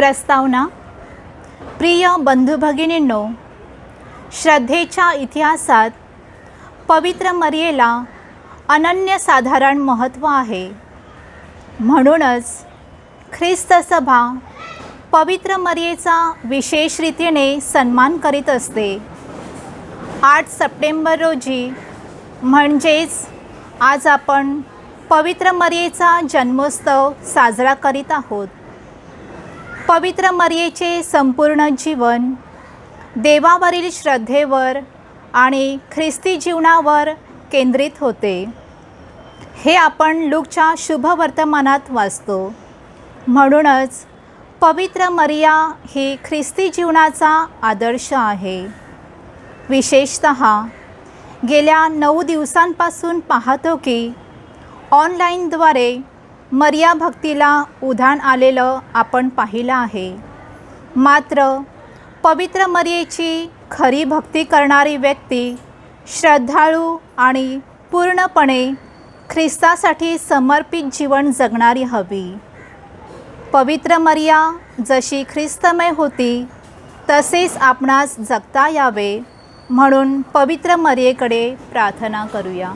प्रस्तावना. प्रिय बंधू भगिनींनो, श्रद्धेच्या इतिहासात पवित्र मरियेला अनन्यसाधारण महत्त्व आहे. म्हणूनच ख्रिस्त सभा पवित्र मरियेचा विशेष रीतीने सन्मान करीत असते. 8 सप्टेंबर रोजी म्हणजेच आज आपण पवित्र मरियेचा जन्मोत्सव साजरा करीत आहोत. पवित्र मरियेचे संपूर्ण जीवन देवावरील श्रद्धेवर आणि ख्रिस्ती जीवनावर केंद्रित होते. हे आपण लूकच्या शुभवर्तमानात वाचतो. म्हणूनच पवित्र मरिया ही ख्रिस्ती जीवनाचा आदर्श आहे. विशेषतः गेल्या 9 दिवसांपासून पाहतो की ऑनलाईनद्वारे मरिया भक्तीला उधाण आलेलं आपण पाहिलं आहे. मात्र पवित्र मरियेची खरी भक्ती करणारी व्यक्ती श्रद्धाळू आणि पूर्णपणे ख्रिस्तासाठी समर्पित जीवन जगणारी हवी. पवित्र मरिया जशी ख्रिस्तमय होती तसेच आपणास जगता यावे म्हणून पवित्र मरियेकडे प्रार्थना करूया.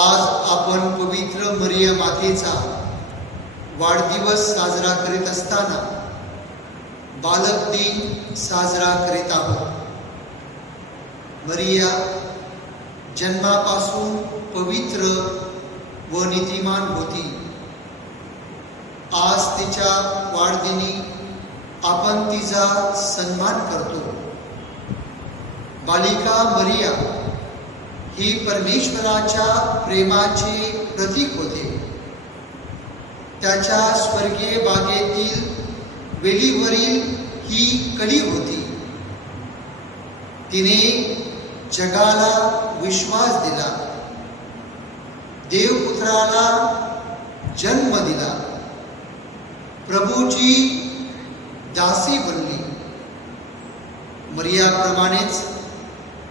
आज आपण पवित्र मरिया मातेचा वाढदिवस साजरा करीत असताना बालक दिन साजरा करीत आहोत. मरिया जन्मापासून पवित्र व नीतिमान होती. आज तिच्या वाढदिनी आपण तिचा सन्मान करतो. बालिका मरिया ही परमेश्वराच्या प्रेमाचे प्रतीक होते. त्याच्या स्वर्गीय बागेतील वेलीवरील ही कली होती. तिने जगाला विश्वास दिला, देवपुत्राला जन्म दिला, प्रभूची दासी बनली. मरियाप्रमाणेच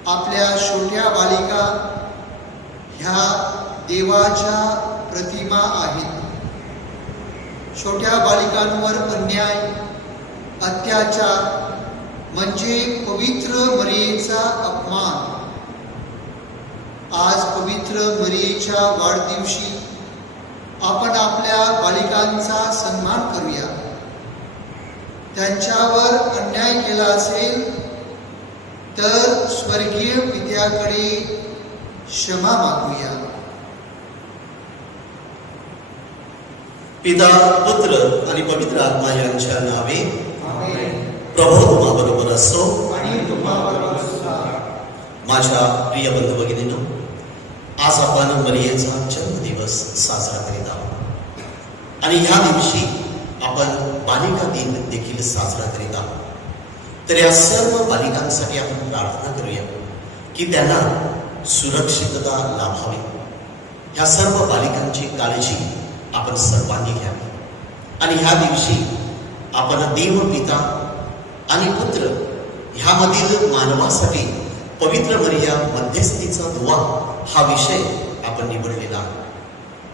आपल्या छोट्या बालिका ह्या देवाच्या प्रतिमा आहेत. छोट्या बालिकांवर अन्याय, अत्याचार म्हणजे पवित्र मरियेचा अपमान. आज पवित्र मरियेच्या वाढदिवशी आपण आपल्या बालिकांचा सन्मान करूया. त्यांच्यावर अन्याय केला असेल तर स्वर्गीय पित्याकडे क्षमा मागूया. पिता, पुत्र आणि पवित्र आत्मा यांच्या नावे. प्रभू तुम्हाबरोबर असो. माझ्या प्रिय बंधू भगिनींनो, आज आपण मरियेचा जन्मदिवस साजरा करीत आहोत आणि ह्या दिवशी आपण बालिका दिन देखील साजरा करीत आहोत. तर या सर्व बालिकांसाठी आपण प्रार्थना करूया की त्यांना सुरक्षितता लाभावी. ह्या सर्व बालिकांची काळजी आपण सर्वांनी घ्यावी आणि ह्या दिवशी आपण देव, पिता आणि पुत्र ह्यामधील मानवासाठी पवित्र मरिया मध्यस्थीचा दुवा हा विषय आपण निवडलेला आहे.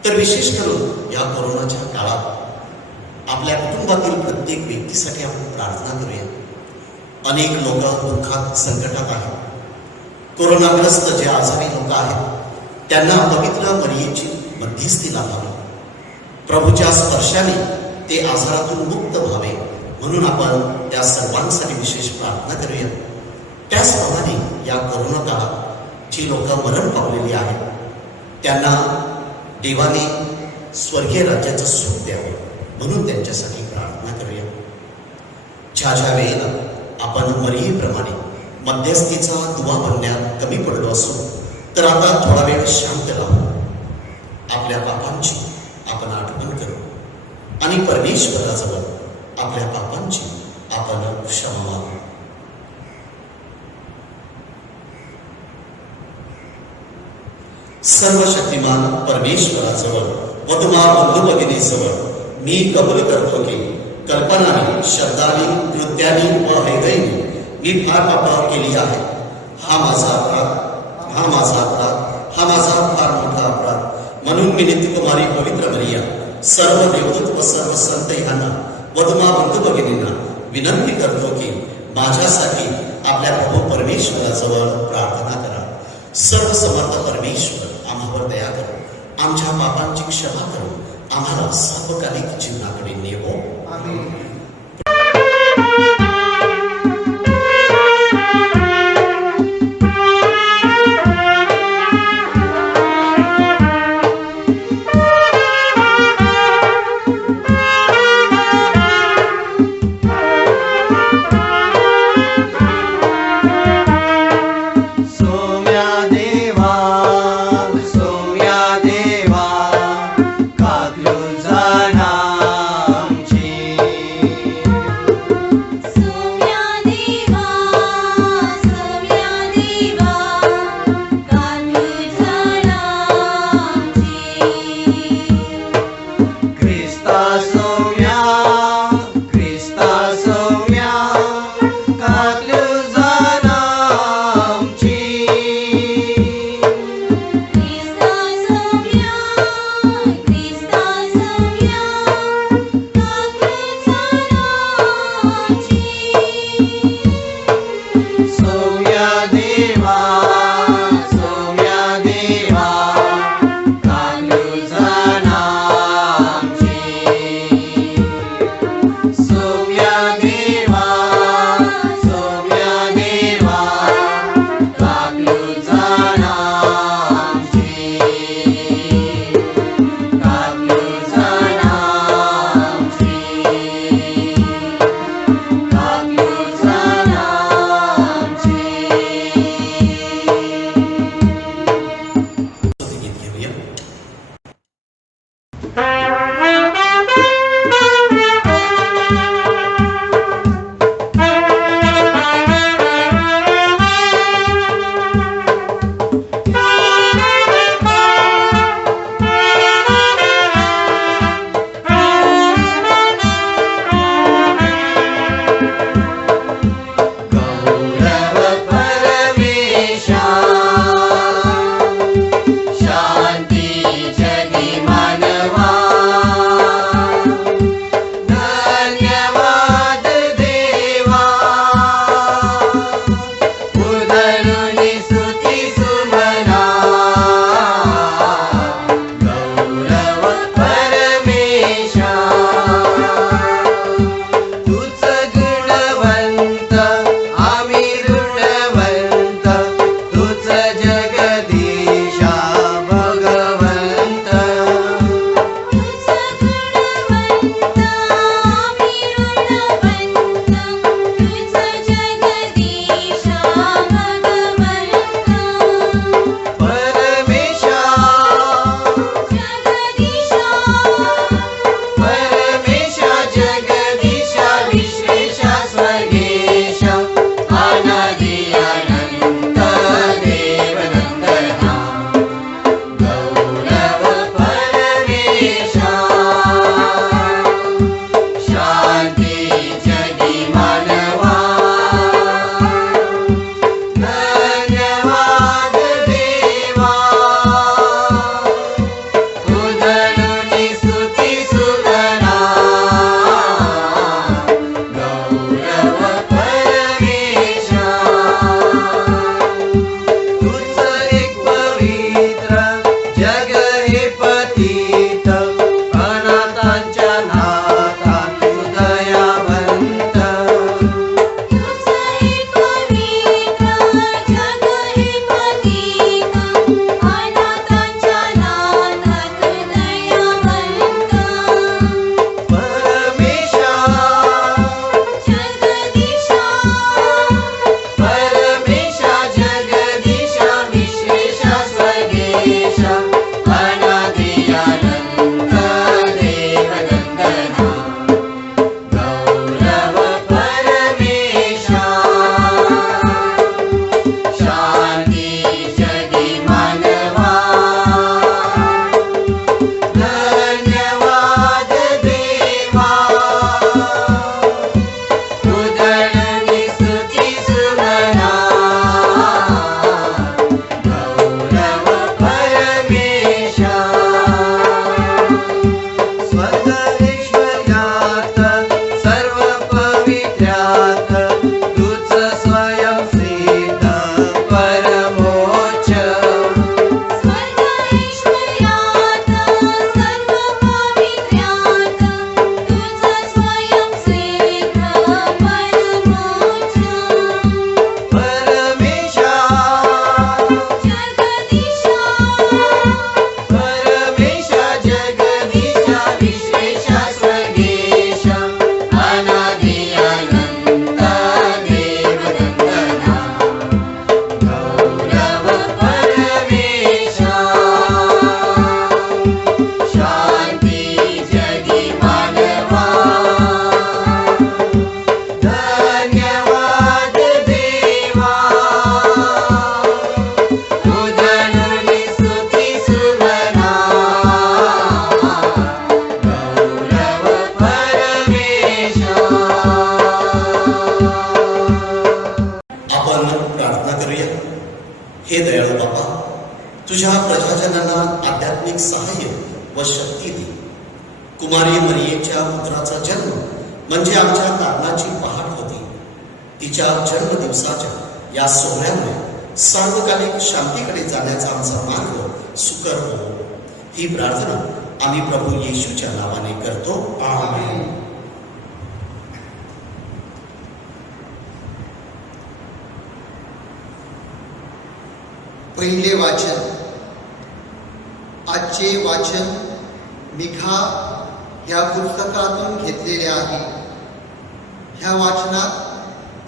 तर विशेष करून या कोरोनाच्या काळात आपल्या कुटुंबातील प्रत्येक व्यक्तीसाठी आपण प्रार्थना करूया. अनेक लोक दुःखात, संकटात आहेत. कोरोनाग्रस्त जे आजारी लोक आहेत त्यांना पवित्र मरियेची मध्यस्थी लाभावी. प्रभूच्या स्पर्शाने ते आजारातून मुक्त व्हावे म्हणून आपण त्या सर्वांसाठी विशेष प्रार्थना करूया. त्याचप्रमाणे या कोरोना काळात जी लोक मरण पावलेली आहेत त्यांना देवाने स्वर्गीय राज्याचं सुख द्यावं म्हणून त्यांच्यासाठी प्रार्थना करूया. ज्या वेळेला आपण मरियेप्रमाणे मध्यस्थीचा दुवा बनण्यात कमी पडलो असू तर आता थोडा वेळ शांत राहू, आपल्या पापांची आपण आठवण करू आणि परमेश्वराजवळ आपल्या पापांची आपण क्षमा मागू. सर्वशक्तिमान परमेश्वराजवळ व तुम्हा बंधू भगिनीजवळ मी कबूल करतो की कल्पनाने, शब्दाने, कृत्याने व हृदयाने मी फार पाप केली आहे. हा माझा अपराध, हा माझा अपराध, हा माझा फार मोठा अपराध. म्हणून मी नित्यकुमारी पवित्र मरिया, सर्व देवदूत व सर्व संत ह्यांना व तुम्हा बंधू भगिनींना विनंती करतो की माझ्यासाठी आपल्या प्रभू परमेश्वराजवळ प्रार्थना करा. सर्व समर्थ परमेश्वर आम्हावर दया करो, आमच्या पापांची क्षमा करो, आम्हाला सर्वकालिक जीवनाकडे नेवो. आमेन. आपण प्रार्थना करूया. हे दयाळू बाबा, तुझ्या प्रजाजनांना आध्यात्मिक सहाय्य व शक्ती दे. कुमारी मरियेच्या पुत्राचा जन्म म्हणजे आमच्या कारणाची पहाट होती. तिच्या जन्मदिवसाच्या या सोहळ्यामुळे सार्वकालिक शांतीकडे जाण्याचा आमचा मार्ग सुकर हो. ही प्रार्थना आम्ही प्रभू येशूच्या नावाने करतो. आमेन. पहिले वाचन. आजचे वाचन मिखा ह्या पुस्तकातून घेतलेले आहे. ह्या वाचनात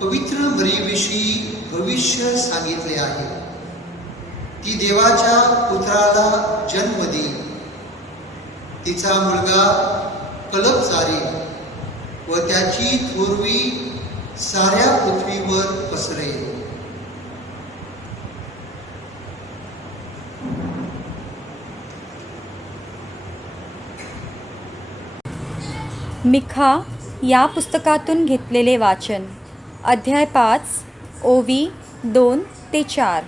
पवित्र मरियेविषयी भविष्य सांगितले आहे. ती देवाच्या पुत्राला जन्म देईल. तिचा मुलगा कलप चालेल व त्याची थोरवी साऱ्या पृथ्वीवर पसरेल. मिखा या पुस्तकातून घेतलेले वाचन. अध्याय 5 ओवी 2 ते 4.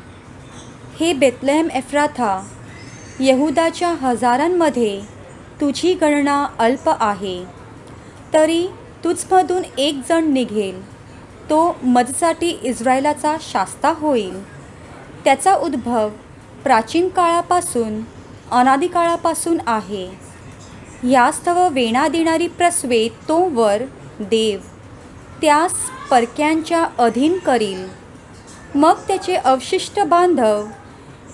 हे बेथलेहेम एफ्राथा, यहुदाच्या हजारांमध्ये तुझी गणना अल्प आहे. तरी तुझमधून एक जण निघेल, तो मजसाठी इस्रायलाचा शास्ता होईल. त्याचा उद्भव प्राचीन काळापासून अनादी काळापासून आहे. यास्तव वेणा देणारी प्रस्वे तो वर देव त्यास परक्यांच्या अधीन करील. मग त्याचे अवशिष्ट बांधव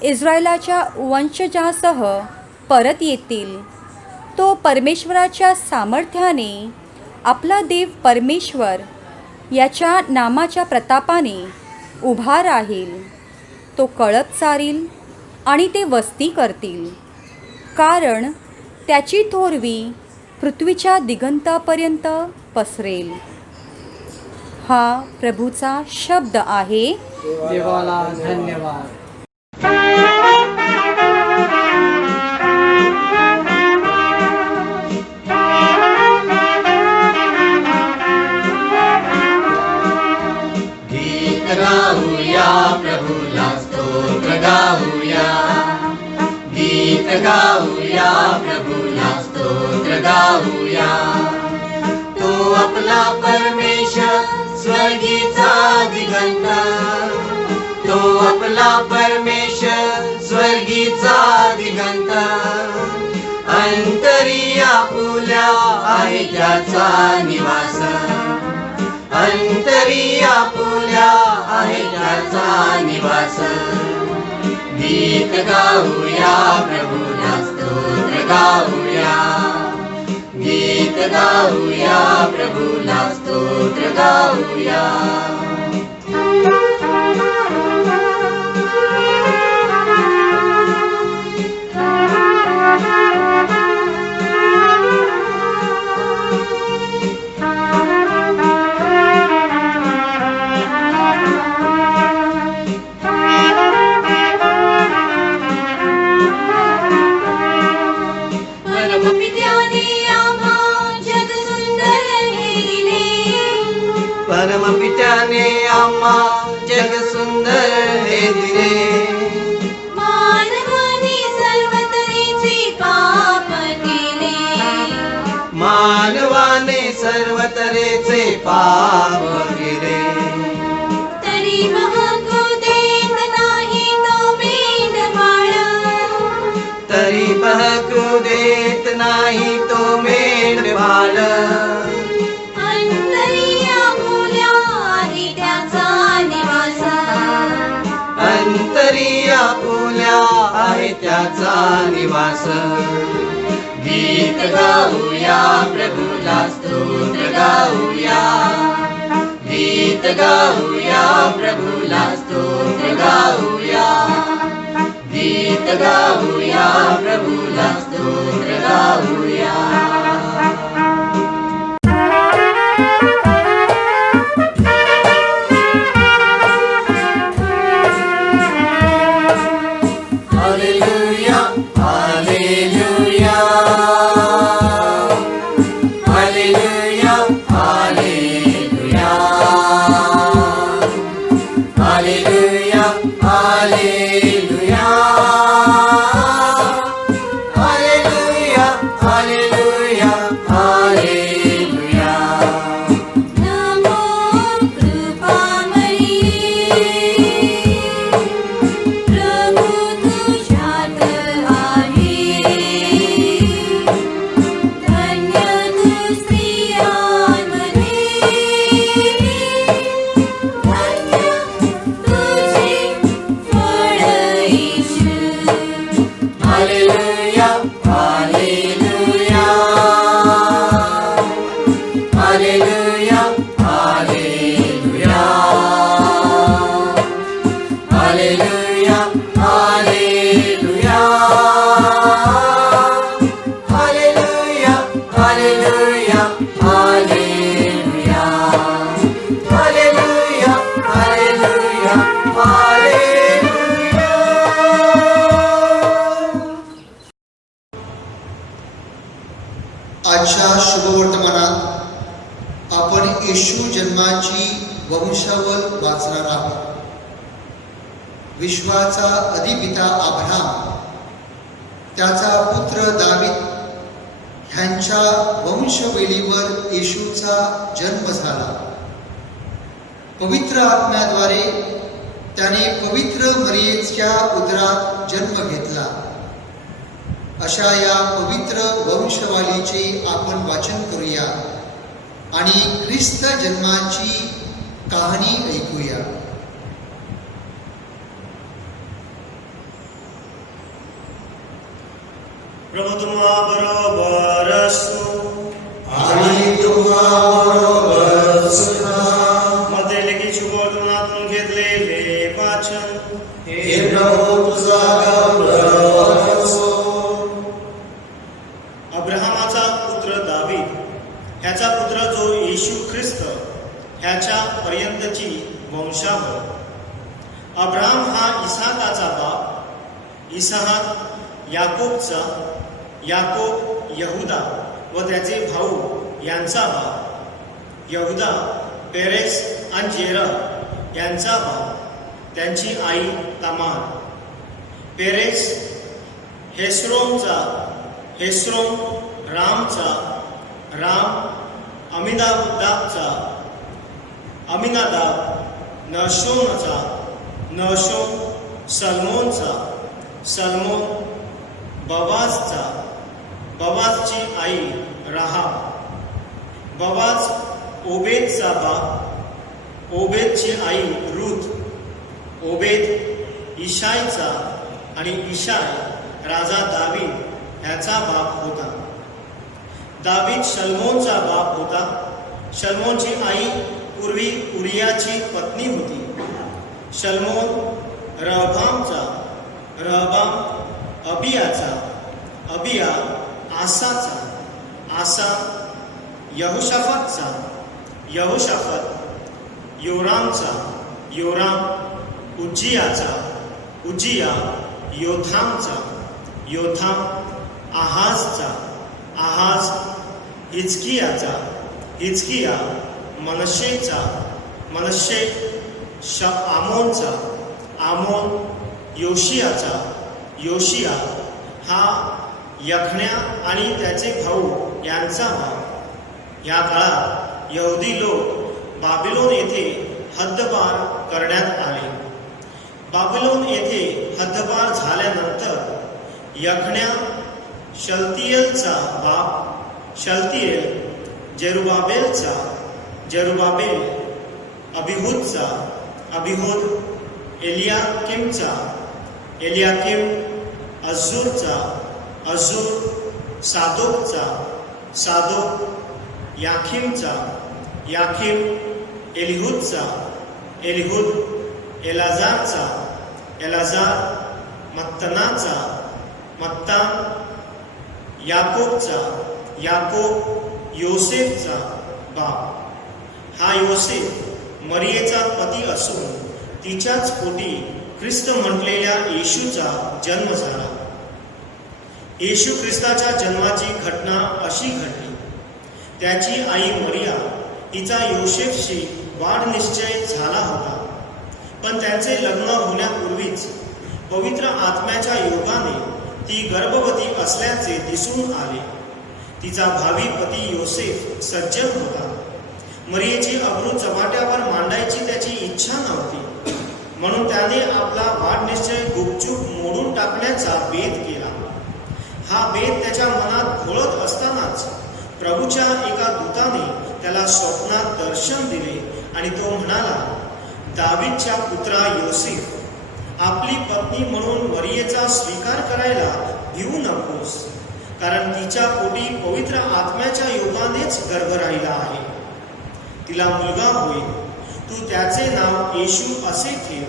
इस्रायलाच्या वंशजासह परत येतील. तो परमेश्वराच्या सामर्थ्याने आपला देव परमेश्वर याच्या नामाच्या प्रतापाने उभा राहील. तो कळप चारील आणि ते वस्ती करतील, कारण त्याची थोरवी पृथ्वीच्या दिगंतापर्यंत पसरेल. हा प्रभूचा शब्द आहे. देवाला धन्यवाद. गीत गाऊया प्रभूला स्तोत्र गाऊया. गीत गाऊया प्रभूला स्तोत्र गाऊया. तो आपला परमेश्वर स्वर्गीचा दिगंत. तो आपला परमेश्वर स्वर्गीचा दिगंत. अंतरी आपुल्या आहे त्याचा निवास. अंतरी आपुल्या आहे त्याचा निवास. गीत गाऊया प्रभूला स्तोत्र गाऊया. गीत गाऊया प्रभूला स्तोत्र गाऊया. परमपित्याने आम्हा जग सुंदर हे दिले. मानवाने सर्वतरीचे पाप केले. मानवाने सर्व तऱ्हेचे पाप केले. तरी महत्व देत नाही तो मेंढपाळ. तरी बहकू देत नाही तो मेंढपाळ. अंतरी आपुल्या आहे त्याचा निवास. गीत गाऊया प्रभूला स्तोत्र गाऊया. गीत गाऊया प्रभूला स्तोत्र गाऊया. गीत गाऊया प्रभूला स्तोत्र गाऊया. हालेलुया हालेलुया हालेलुया हालेलुया हालेलुया नमो कृपामयी प्रभु तुझ्यात आहे धन्य तू स्त्रियांमध्ये धन्य तुझे फळ येशू हालेलुया हालेलुया हालेलुया हालेलुया हालेलुया हालेलुया हालेलुया हालेलुया हालेलुया हालेलुया हालेलुया हालेलुया. आजच्या शुभवर्तमानात आपण येशू जन्माची वंशावळ वाचणार आहोत. विश्वाचा अधिपिता अब्राहम, त्याचा पुत्र दावीद ह्यांच्या वंशवेलीवर येशूचा जन्म झाला. पवित्र आत्म्याद्वारे त्याने पवित्र मरियेच्या उदरात जन्म घेतला. अशा या पवित्र वंशवालीचे आपण वाचन करूया आणि ख्रिस्त जन्माची कहाणी ऐकूया. प्रभू तुम्हा बरोबर असो. आणि तुम्हाबरोबर सुद्धा. मध्ये लिखित शुभवर्तमानातून घेतलेले वाचन. हे प्रभू तुझा गौरव असो. अब्राहमाचा पुत्र दावीद ह्याचा पुत्र जो येशू ख्रिस्त ह्याच्या पर्यंतची वंशावळ. अब्राहम हा इसाकाचा बाप, इसाक याकोबचा, याकोब यहुदा व त्याचे भाऊ यांचा बाप, यहुदा पेरेस आणि जेरह यांचा बाप, त्यांची आई तामार. पेरेस हेस्रोमचा, हेस्रोम रामचा, राम अमिनादाबचा, अमिनादाब नहशोनचा, नहशोन सलमोनचा, सलमोन बवाजचा, बवाजची आई राहाब, बवाज ओबेदचा बाप, ओबेदची आई रूथ, ओबेद इशायचा आणि इशाय राजा दावीद ह्याचा बाप होता. दावीद शल्मोनचा बाप होता. शल्मोनची आई पूर्वी उरियाची पत्नी होती. शल्मोन रहबामचा, रहबाम अबियाचा, अबिया आसाचा, आसा यहोशाफातचा, यहोशाफत योरामचा, योराम उज्जियाचा, उज्जिया योथामचा, योथाम आहाजचा, आहाज हिजकियाचा, हिजकिया मनशेचा, मनशे आमोनचा, आमोन योशियाचा, योशिया हा यखण्या आणि त्याचे भाऊ यांचा बाप. या काळात यहुदी लोक बाबिलोन येथे हद्दपार करण्यात आले. बाबिलोन येथे हद्दपार झाल्यानंतर यखण्या शलतियेलचा बाप, शलतियेल जेरुबाबेलचा, जेरुबाबेल अबिहूदचा, अबिहूद एलियाकिमचा, एलियाकिम अझूरचा, अझूर सादोकचा, सादोक याखीमचा, याखीम एलिहूदचा, एलिहूद एलाजारचा, एलाजार मत्तनाचा, मत्तान याकोबचा, याकोब योसेफचा बाप. हा योसेफ मरियेचा पती असून तिच्याच पोटी ख्रिस्त म्हटलेल्या येशूचा जन्म झाला. येशू ख्रिस्ताच्या जन्माची घटना अशी घडली. त्याची आई मरिया हिचा योसेफशी वाढ निश्चय झाला होता. पण त्यांचे लग्न होण्यापूर्वीच पवित्र आत्म्याच्या योगाने ती गर्भवती असल्याचे दिसून आले. तिचा भावी पती योसेफ सज्जन होता. मरियेची अब्रू चव्हाट्यावर मांडायची त्याची इच्छा नव्हती, म्हणून त्याने आपला वाढनिश्चय गुपचूप मोडून टाकण्याचा बेत केला. हा बेत त्याच्या मनात घोळत असतानाच प्रभूच्या एका दूताने त्याला स्वप्नात दर्शन दिले आणि तो म्हणाला, दावीदच्या पुत्रा योसेफ, आपली पत्नी म्हणून मरियेचा स्वीकार करायला भिवू नकोस, कारण तिच्या पोटी पवित्र आत्म्याच्या योगानेच गर्भ राहिला आहे. तिला मुलगा होईल. तू त्याचे नाव येशू असे ठेव,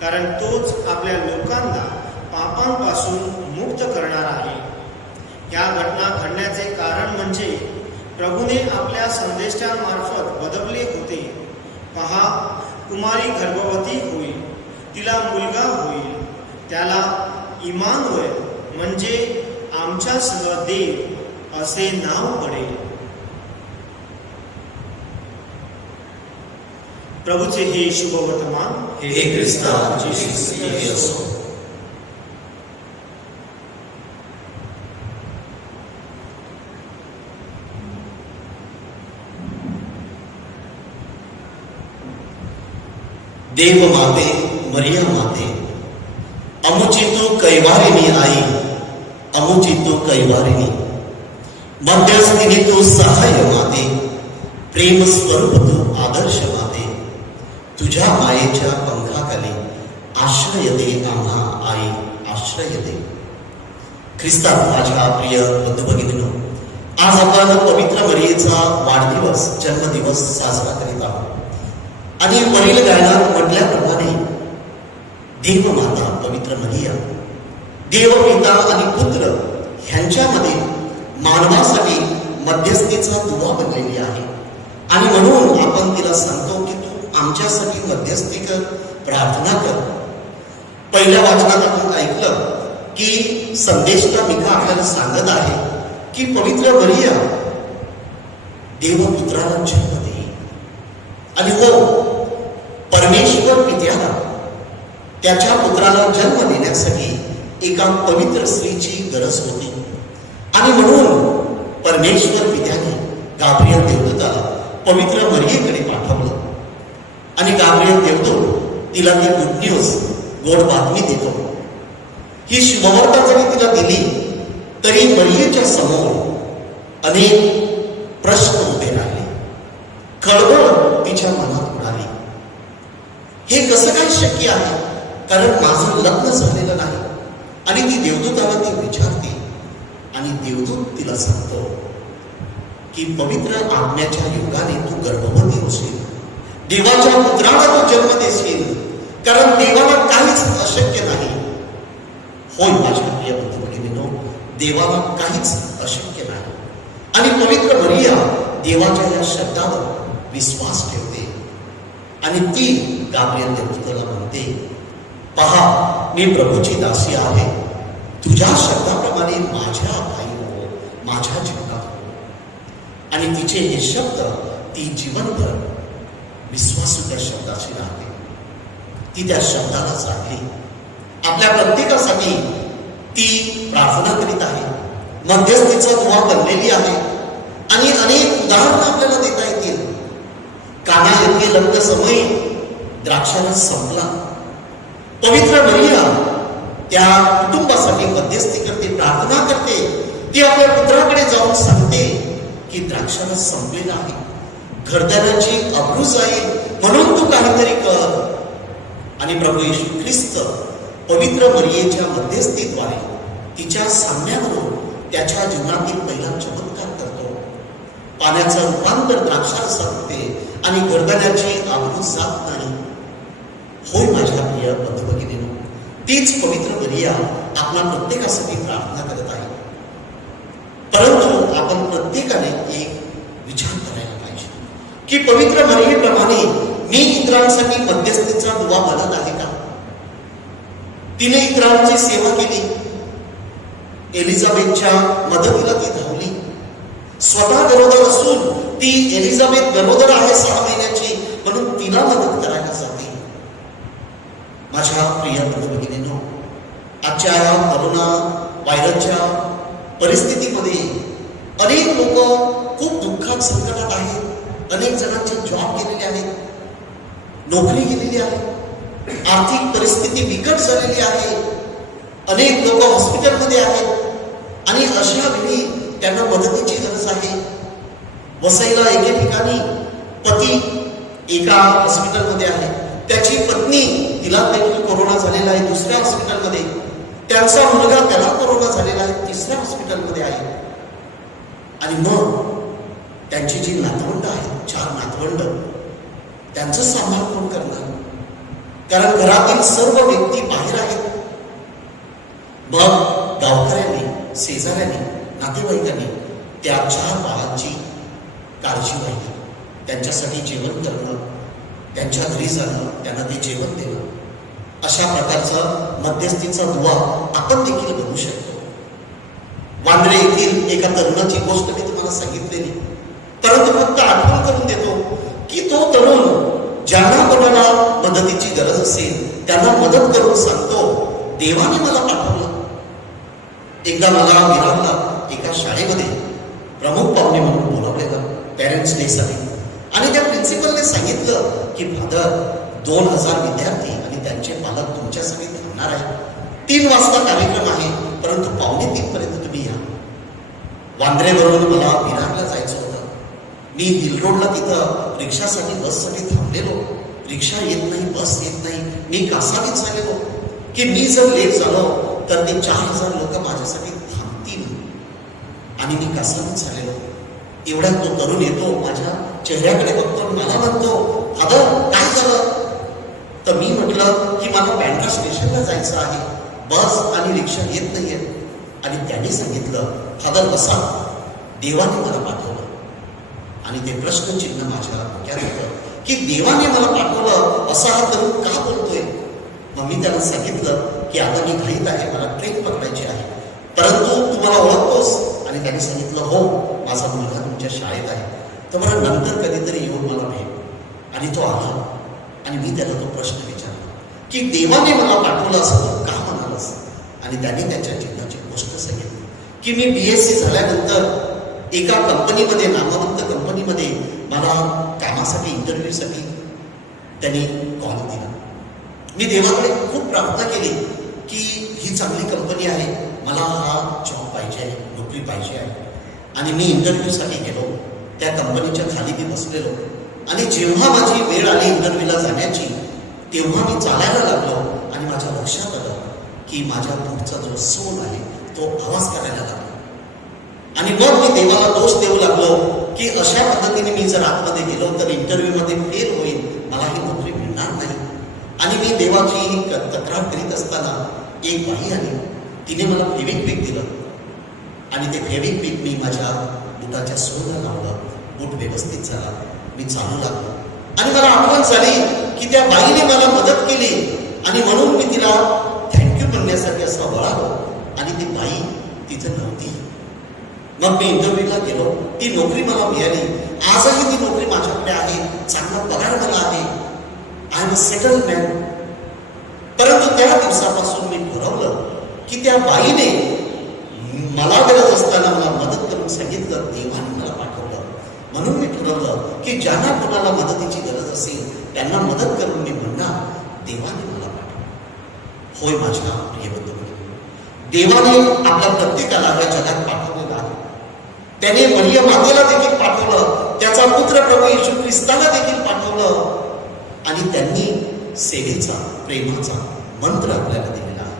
कारण तोच आपल्या लोकांना पापांपासून मुक्त करणार आहे. या घटना घडण्याचे कारण म्हणजे प्रभूने आपल्या संदेष्टांमार्फत बदलले होते. पहा, कुमारी गर्भवती होईल, तिला मुलगा होईल, त्याला इमानुएल म्हणजे आमच्यासह देव असे नाव पडेल. प्रभूचे हे शुभवर्तमान हे ख्रिस्ता तुझी स्तुती असो. देव माते मरिया माते, अमुची तू कैवारिणी आई, अमुची तू कैवारिणी, मध्यस्थिनी तू सहाय्य माते, प्रेम स्वरूप तू आदर्श माते, तुझ्या मायेच्या पंखाखाली आश्रय दे आम्हा आई, आश्रय दे. ख्रिस्तात माझ्या प्रिय बंधुभगिनींनो, आज आपण पवित्र मरियेचा वाढदिवस जन्मदिवस साजरा करीत आहोत. आणि वरील गायनात म्हटल्याप्रमाणे देवमाता पवित्र मरिया, देवपिता आणि पुत्र ह्यांच्यामध्ये मानवासाठी मध्यस्थीचा दुवा बनलेली आहे. आणि म्हणून आपण तिला सांगतो की तू आमच्यासाठी मध्यस्थी कर, प्रार्थना कर. पहिल्या वाचनात आपण ऐकलं की संदेशचा मिका आपल्याला सांगत आहे की पवित्र मरिया देवपुत्राला जन्म देईल. आणि हो, परमेश्वर पित्याला त्याच्या पुत्राला जन्म देण्यासाठी एका पवित्र स्त्रीची गरज होती. आणि म्हणून परमेश्वर पित्याने गाब्रिएल देवदूताला पवित्र मरियेकडे पाठवलं. आणि गाब्रिएल देवदूत तिला ती गुड न्यूज, गोड बातमी देतो. ही शुभवार्ता जरी तिला दिली तरी मरियेच्या समोर अनेक प्रश्न उभे राहिले. खळबळ तिच्या मनात उडाली. हे कसं काय शक्य आहे, कारण माझं लग्न झालेलं नाही. आणि ती देवदूताला ती विचारते आणि देवदूत तिला सांगतो की पवित्र आत्म्याच्या योगाने तू गर्भवती होशील, देवाच्या पुत्राला तू जन्म देशील, कारण देवाला काहीच अशक्य नाही. होय माझ्या प्रिय बंधुभगिनींनो, देवाला काहीच अशक्य नाही. आणि पवित्र मरिया देवाच्या या शब्दावर विश्वास ठेवते आणि ती गाब्रिएल देवदूताला म्हणते, पहा, मी प्रभूची दासी आहे, तुझ्या शब्दाप्रमाणे माझ्या आई हो, माझ्या जीवनात हो. आणि तिचे हे शब्द ती जीवनभर विश्वासू त्या शब्दाशी राहते. ती त्या शब्दाला जाणली. आपल्या प्रत्येकासाठी ती प्रार्थना करीत आहे, मध्यस्थीचा दुवा बनलेली आहे. आणि अनेक उदाहरणं आपल्याला देता येतील. काना येथे लग्न समयी द्राक्षारस संपला. पवित्र मरिया त्या कुटुंबासाठी मध्यस्थी करते, प्रार्थना करते. ती आपल्या पुत्राकडे जाऊन सांगते की द्राक्षारस संपलेला आहे, घरदाराची अब्रू जाईल, म्हणून तू काहीतरी कर. आणि प्रभू येशू ख्रिस्त पवित्र मरियेच्या मध्यस्थीद्वारे तिच्या सांगण्यावरून त्याच्या जीवनातील पहिला चमत्कार करतो. पाण्याचं रूपांतर द्राक्षारसात होते आणि गर्दण्याची आबरू जात नाही. होय माझ्या प्रिय बंधुभगिनींनो, तीच पवित्र मरिया आपल्या प्रत्येकासाठी प्रार्थना करत आहे. परंतु आपण प्रत्येकाने एक विचार करायला पाहिजे की पवित्र मरियेप्रमाणे मी इतरांसाठी मध्यस्थीचा दुवा बनत आहे का? तिने इतरांची सेवा केली. एलिझाबेथच्या मदतीला ती धावली. स्वतः गरोदर असून ती एलिझाबेथ गरोदर आहे 6 महिन्याची, म्हणून तिला मदत करायला जाते. माझ्या प्रिय बंधू भगिनींनो, आजच्या या करोना व्हायरसच्या परिस्थितीमध्ये अनेक लोक खूप दुःखात संकटात आहेत. अनेक जणांचे जॉब गेलेले आहेत, नोकरी गेलेली आहे, आर्थिक परिस्थिती बिकट झालेली आहे. अनेक लोक हॉस्पिटलमध्ये आहेत आणि अशा वेळी त्यांना मदतीची गरज आहे. वसईला एके ठिकाणी पती एका हॉस्पिटलमध्ये आहे, त्याची पत्नी तिला देखील कोरोना झालेला आहे दुसऱ्या हॉस्पिटलमध्ये, त्यांचा मुलगा त्याला कोरोना झालेला आहे तिसऱ्या हॉस्पिटलमध्ये आहे. आणि मग त्यांची जी नातवंड आहेत, 4 नातवंड, त्यांचं सांभाळ कोण करणार? कारण घरातील सर्व व्यक्ती बाहेर आहेत. मग गावकऱ्यांनी, शेजाऱ्यांनी, नातेवाईकांनी त्या 4 बाळांची काळजी वाहिली. त्यांच्यासाठी जेवण करणं, त्यांच्या घरी जाणं, त्यांना ते जेवण देणं, अशा प्रकारचा मध्यस्थीचा दुवा आपण देखील बनवू शकतो. वांद्रे येथील एका तरुणाची गोष्ट मी तुम्हाला सांगितलेली, परंतु फक्त आठवण करून देतो की तो तरुण ज्यांना कोणाला मदतीची गरज असेल त्यांना मदत करून सांगतो, देवाने मला पाठवलं. एकदा मला विरारला एका शाळेमध्ये प्रमुख पाहुणे म्हणून बोलावलेलं पॅरेंट्स डे साठी, आणि त्या प्रिन्सिपलने सांगितलं की फादर 2000 विद्यार्थी आणि त्यांचे पालक तुमच्यासाठी थांबणार आहेत. 3 वाजता कार्यक्रम आहे, परंतु 2:45 पर्यंत तुम्ही या. वांद्रेवरून मला विरारला जायचं होतं. मी हिल रोडला तिथं रिक्षासाठी, बससाठी थांबलेलो. रिक्षा येत नाही, बस येत नाही. मी कासावीत झालेलो की मी जर लेट झालो तर ते 4000 लोक माझ्यासाठी थांबतील, आणि मी कासावीत झालेलो. एवढ्यात तो तरुण येतो, माझ्या चेहऱ्याकडे बघतो, मला म्हणतो, फादर काय झालं? तर मी म्हटलं की मला बँड्रा स्टेशनला जायचं आहे, बस आणि रिक्षा येत नाहीये. आणि त्यांनी सांगितलं, फादर बसा, देवाने मला पाठवलं. आणि ते प्रश्नचिन्ह माझ्या डोक्यात होतं की देवाने मला पाठवलं असा हा तरुण का बोलतोय? मग मी त्याला सांगितलं की आता मी घाईत आहे, मला ट्रेन पकडायची आहे, परंतु तू मला ओळखतोस? आणि त्यांनी सांगितलं, हो, माझा मुलगा तुमच्या शाळेत आहे, तर मला नंतर कधीतरी येऊन मला भेट. आणि तो आला आणि मी त्याला तो प्रश्न विचारला की देवाने मला पाठवलं असं तू का म्हणालस? आणि त्यांनी त्याच्या जीवनाची गोष्ट सांगितली की मी BSc झाल्यानंतर एका कंपनीमध्ये, नामवंत कंपनीमध्ये मला कामासाठी, इंटरव्ह्यूसाठी त्यांनी कॉल दिला. मी देवाकडे खूप प्रार्थना केली की ही चांगली कंपनी आहे, मला हा जॉब पाहिजे आहे, नोकरी पाहिजे आहे. आणि मी इंटरव्ह्यूसाठी गेलो. त्या कंपनीच्या खाली मी बसलेलो, आणि जेव्हा माझी वेळ आली इंटरव्ह्यूला जाण्याची, तेव्हा मी चालायला लागलो आणि माझ्या लक्षात आलं की माझ्या पुढचा जो सोल आहे तो आवाज करायला लागला. आणि मग मी देवाला दोष देऊ लागलो की अशा पद्धतीने मी जर आतमध्ये गेलो तर इंटरव्ह्यूमध्ये फेल होईल, मला ही नोकरी मिळणार नाही. आणि मी देवाची ही तक्रार करीत असताना एक बाई आली, तिने मला फेविक्विक दिलं आणि ते फेविक्विक मी माझ्या बुटाच्या सोलला लावलं. बूट व्यवस्थित झाला, मी चालू लागलो. आणि मला आठवण झाली की त्या बाईने मला मदत केली, आणि म्हणून मी तिला थँक्यू म्हणण्यासाठी असं वळालो, आणि ती बाई तिथं नव्हती. मग मी इंटरव्ह्यूला गेलो, ती नोकरी मला मिळाली. आजही ती नोकरी माझ्याकडे आहे, चांगला पगार मला आहे, I am a settled man. परंतु त्या दिवसापासून मी ठरवलं की त्या बाईने मला गरज असताना मला मदत करून सांगितलं, देवाने मला पाठवलं. म्हणून मी ठरवलं की ज्यांना कोणाला मदतीची गरज असेल त्यांना मदत करून मी म्हणणार, देवाने मला पाठवलं. होय माझ्या प्रिय बंधू, देवाने आपल्या प्रत्येकाला या जगात पाठवलेलं आहे. त्याने मरिया मातेला देखील पाठवलं, त्याचा पुत्र प्रभू येशू ख्रिस्ताला देखील पाठवलं, आणि त्यांनी सेवेचा, प्रेमाचा मंत्र आपल्याला दिलेला आहे.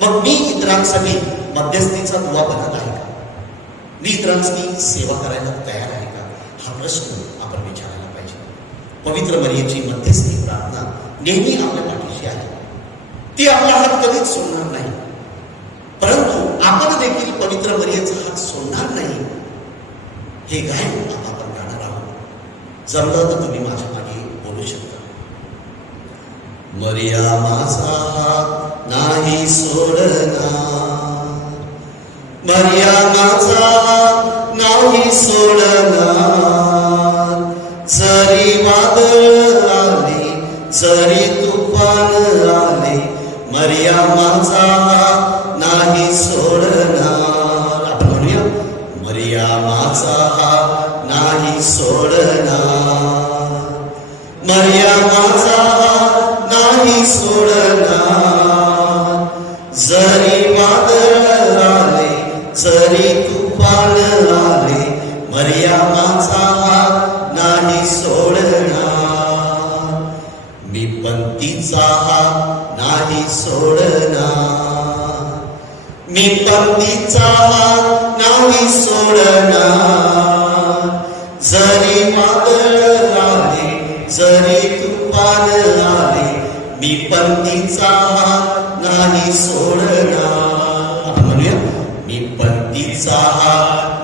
मग मी इतरांसाठी मध्यस्थीचा दुवा बनत आहे का? मी इतरांची सेवा करायला तयार आहे का? हा प्रश्न आपण विचारायला पाहिजे. पवित्र मरियेची मध्यस्थी प्रार्थना नेहमी आपल्या पाठीशी आहे. ती आपला हात कधीच सोडणार नाही, परंतु आपण देखील पवित्र मरियेचा हात सोडणार नाही, हे गायन आता आपण गाणार आहोत. जमलं तर तुम्ही माझ्या मागे बोलू शकता. मरिया माझा हात नाही सोडणार, मरिया माझा हात नाही सोडणार. जरी वादळ आले, जरी तुफान आले मर्या माझा नाही सोडणार. आपण म्हणूया मर्या माझा नाही सोडणार, मर्या माझा नाही सोडणार. जरी वादळ आले जरी तुफान आले मर्या माझा नाही सोडणार. मी पंथीचा नाही सोडणार, मी पंथीचा नाही सोडणार. जरी वादळ आले जरी तुफान आले मी पंथीचा नाही सोडणार. म्हणूया मी पंथीचा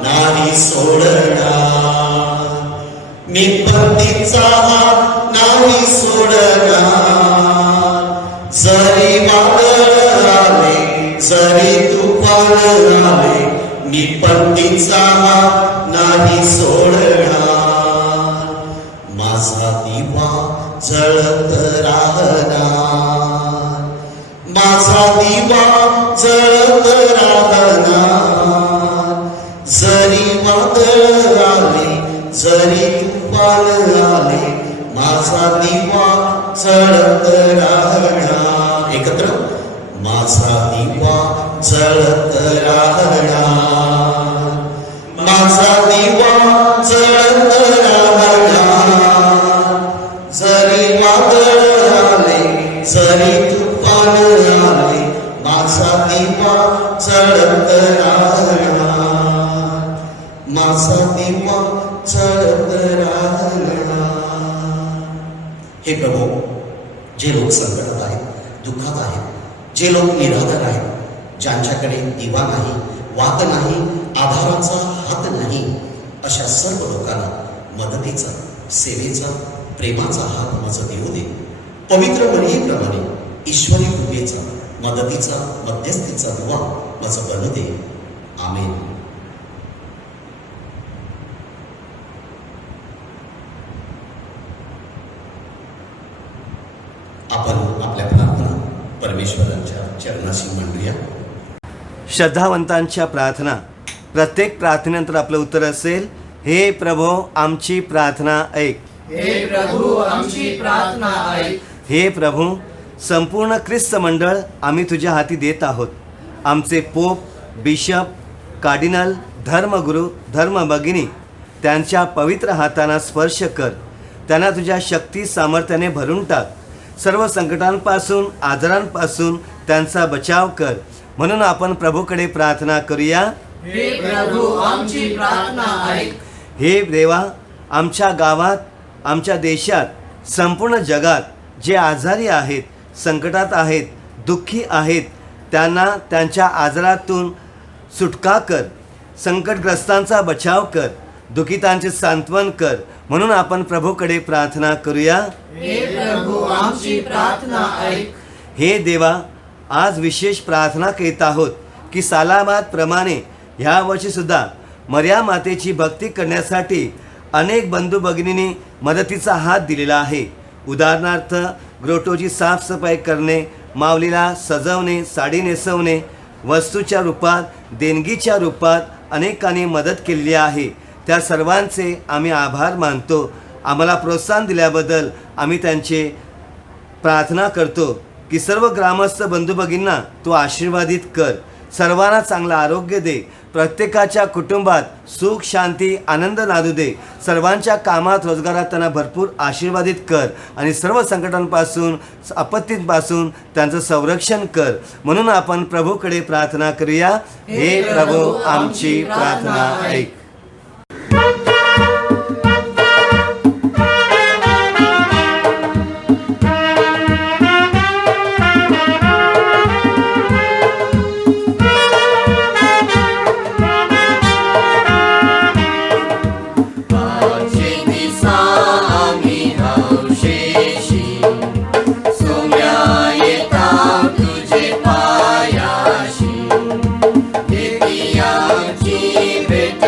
नाही सोडणार, मी पंथीचा नाही सोडणार. जरी वादळ आले जरी तुफान आले मी पंथीचा नाही सोडणार. माझा दिवा जळत राहणार, माझा दिवा जळत राहणार. जरी वादळ आले जरी तुफान आले माझा दिवा जळत राहणार. एकत्र माझा दिवा जळत राहणार, माझा दिवा जळत राहणार. जरी वादळ आले जरी तुफान आले माझा दिवा जळत राहणार, माझा दिवा जळत राहणार. हे प्रभू, जे लोक संकटात आहेत, दुःखात आहेत, जे लोक निराधार आहेत, ज्यांच्याकडे दिवा नाही, वात नाही, आधाराचा हात नाही, अशा सर्व लोकांना मदतीचा, सेवेचा, प्रेमाचा हात माझा देऊ दे. पवित्र मरियेप्रमाणे ईश्वरी कृपेचा, मदतीचा, मध्यस्थीचा दुवा माझा बनू दे. आमेन. आपण आपल्या प्रार्थना परमेश्वराच्या चरणाशी मांडूया. श्रद्धावंतांच्या प्रार्थना. प्रत्येक प्रार्थनेनंतर आपलं उत्तर असेल, हे प्रभो आमची प्रार्थना ऐक. हे प्रभू आमची प्रार्थना ऐक. हे प्रभू, संपूर्ण ख्रिस्त मंडळ आम्ही तुझ्या हाती देत आहोत. आमचे पोप, बिशप, कार्डिनल, धर्मगुरू, धर्मभगिनी त्यांच्या पवित्र हातांना स्पर्श कर. त्यांना तुझ्या शक्ती सामर्थ्याने भरून टाक. सर्व संकटांपासून, आजारांपासून त्यांचा बचाव कर. म्हणून आपण प्रभूकडे प्रार्थना करूया. हे प्रभू आमची प्रार्थना ऐक. हे देवा, आमच्या गावात, आमच्या देशात, संपूर्ण जगात जे आजारी आहेत, संकटात आहेत, दुःखी आहेत, त्यांना त्यांच्या आजारातून सुटका कर. संकटग्रस्तांचा बचाव कर. दुःखितांचे सांत्वन कर. म्हणून आपण प्रभूकडे प्रार्थना करूया. हे प्रभू आमची प्रार्थना ऐक. हे देवा, आज विशेष प्रार्थना करीत आहोत की सालाबाद प्रमाणे ह्या वर्षीसुद्धा मर्या मातेची भक्ती करण्यासाठी अनेक बंधू भगिनींनी मदतीचा हात दिलेला आहे. उदाहरणार्थ ग्रोटोची साफसफाई करणे, माऊलीला सजवणे, साडी नेसवणे, वस्तूच्या रूपात, देणगीच्या रूपात अनेकांनी मदत केलेली आहे. त्या सर्वांचे आम्ही आभार मानतो. आम्हाला प्रोत्साहन दिल्याबद्दल आम्ही त्यांचे प्रार्थना करतो की सर्व ग्रामस्थ बंधू भगिनींना तू आशीर्वादित कर. सर्वांना चांगलं आरोग्य दे. प्रत्येकाच्या कुटुंबात सुख, शांती, आनंद नांदू दे. सर्वांच्या कामात, रोजगारात त्यांना भरपूर आशीर्वादित कर आणि सर्व संकटांपासून, आपत्तींपासून त्यांचं संरक्षण कर. म्हणून आपण प्रभूकडे प्रार्थना करूया. हे प्रभू आमची प्रार्थना ऐक. भेट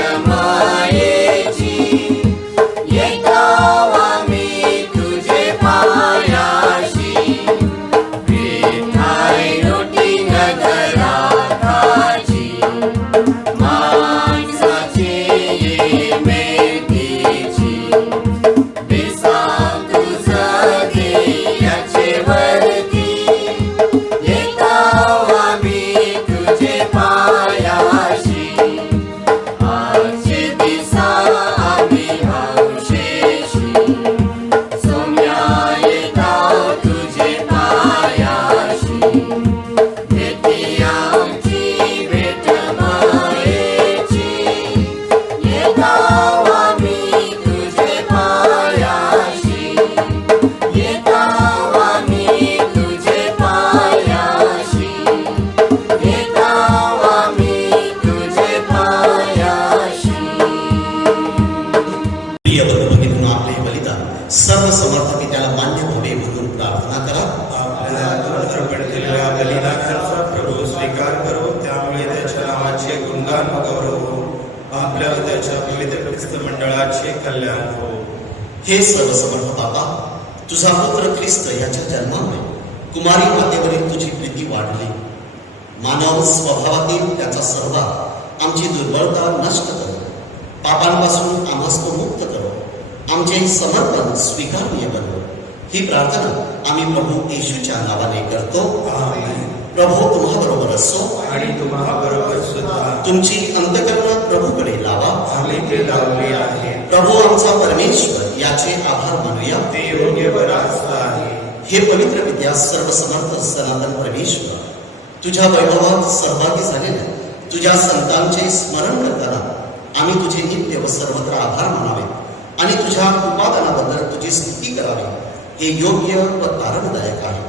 आपल्या बलिदानाचा प्रभू स्वीकार करो, त्यामुळे त्याच्या नावाचे गुणगान व गौरव हो, आपल्या व त्याच्या पवित्र ख्रिस्त मंडळाचे कल्याण हो. हे सर्वसमर्थ बाबा, तुझा पुत्र ख्रिस्त याच्या जन्मामुळे कुमारी मातेवरील तुझी प्रीती वाढली. मानव स्वभावातील त्याचा सहभाग आमची दुर्बलता नष्ट करो, पापांपासून आम्हास तो मुक्त करो, आमचे समर्पण स्वीकार्य बनव. ही प्रार्थना आम्ही प्रभू येशूच्या नावाने करतो. आमेन. प्रभू तुम्हा बरोबर असो आणि तुम्हा बरोबर सुद्धा. तुमची अंतकरण प्रभूकडे लावा. आम्ही ते लावले आहे. प्रभू आमचा परमेश्वर याचे आभार मानूया. ते योग्य बराच आहे. हे पवित्र विद्या सर्वसमर्थ सनातन परमेश्वर, तुझ्या वैभवात सहभागी झालेल्या तुझ्या संतांचे स्मरण करताना आम्ही तुझे नित्य व सर्वत्र आभार मानावे आणि तुझ्या उपादानाबद्दल तुझी स्तुती करावी, हे योग्य व तारणदायक आहे.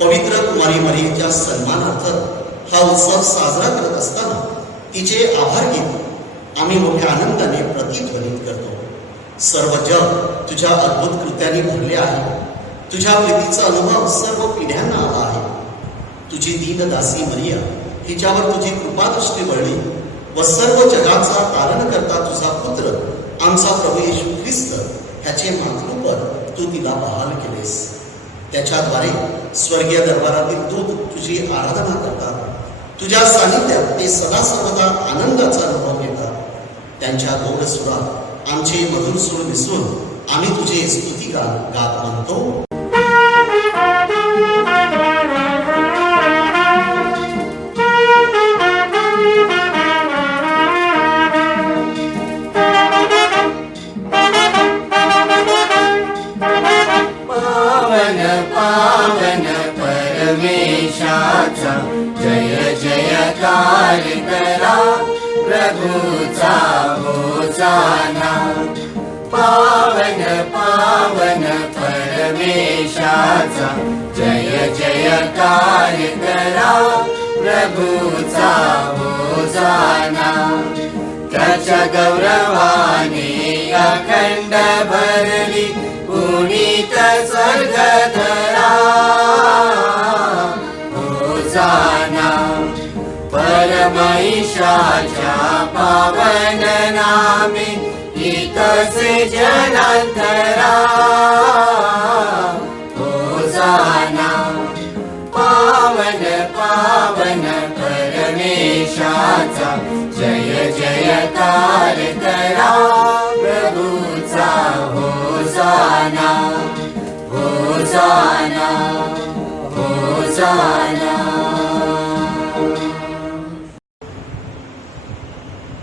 पवित्र कुमारी मरियेच्या सन्मानार्थ हा उत्सव साजरा करत असताना तिचे आभार घेत आम्ही मोठ्या आनंदाने प्रतिध्वनित करतो. सर्व जग तुझ्या अद्भुत कृत्याने भरले आहे. तुझ्या प्रीतीचा अनुभव सर्व पिढ्यांना आला आहे. तुझी दीनदासी मरिया हिच्यावर तुझी कृपादृष्टी वळली व सर्व जगाचा तारण करता तुझा पुत्र आमचा प्रभू येशू ख्रिस्त ह्याचे मातृपद तू तिला बहाल केलेस. त्याच्याद्वारे स्वर्गीय दरबारातील दूत तुझी आराधना करतात. तुझ्या सानिध्यात ते सदा सर्वदा आनंदाचा अनुभव घेतात. त्यांच्या गोड सुरात आमचे मधुर सूर मिसळून आम्ही तुझे स्तुतिगान गात म्हणतो. पावन पावन परमेशाचा जय जयकार करा, प्रभूचा होसाना. पावन पावन परमेशाचा जय जयकार करा, प्रभूचा होसाना. त्याच्या गौरवाने अखंड भरली पुनीत स्वर्ग धरा. होसाना परमेशाच्या पावन नामे इतसे जनांतरा. होसाना पावन पावन परमेशाचा जय जयकार करा, प्रभूचा होसाना. होसाना होसाना.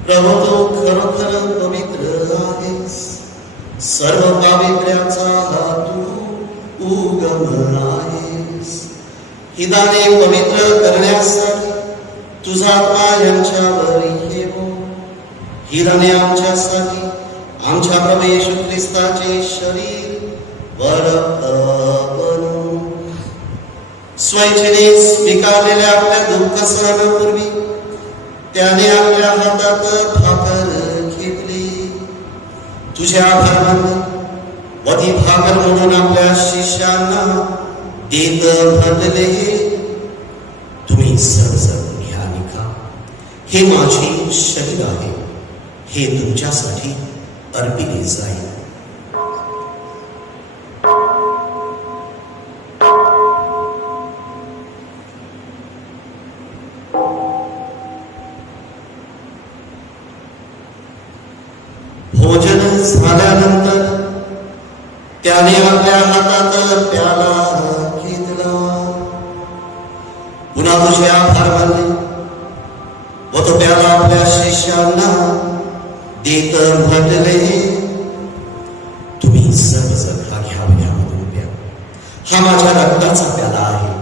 प्रभू तू खरोखर पवित्र आहेस. सर्व पावित्र्याचा तू उगम आहेस. ही दाने पवित्र करण्यासाठी तुझा आत्मा यांच्यावर येवो. ही दाने आमच्यासाठी आमच्या प्रभू येशू ख्रिस्ताचे शरीर व रक्त बनू. स्वइच्छेने स्वीकारलेल्या आपल्या दुःख सहनापूर्वी त्याने आपल्या हातात भाकर घेतली, तुझे आभार मानले व ती भाकर म्हणून आपल्या शिष्यांना देत म्हटले, तुम्ही सर्वजण घ्या आणि खा. हे माझे शरीर आहे, हे तुमच्यासाठी अर्पिले जाईल. भोजन झाल्यानंतर त्याने आपल्या हातात प्याला घेतला, पुन्हा तुझे आभार मानले व तो प्याला आपल्या शिष्यांना देत म्हटले, तुम्ही सर्वजण हा घ्यामधून प्या. हा माझ्या रक्ताचा प्याला आहे,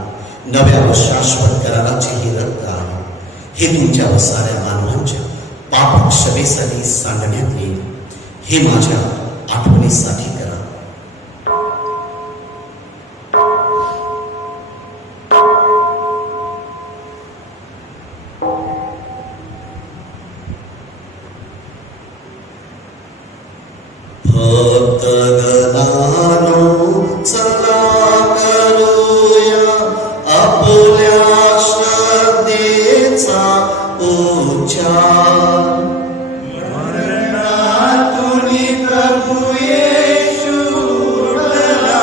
नव्या व शाश्वत कराराचे हे रक्त आहे. हे तुमच्या व साऱ्या मानवांच्या पाप क्षमेसाठी सांडण्यात येईल. हे माझ्या आठवणीसाठी करा. भक्तगणानो चला करूया आपुले उच्चार मरणातूनी प्रभु येशू उठला,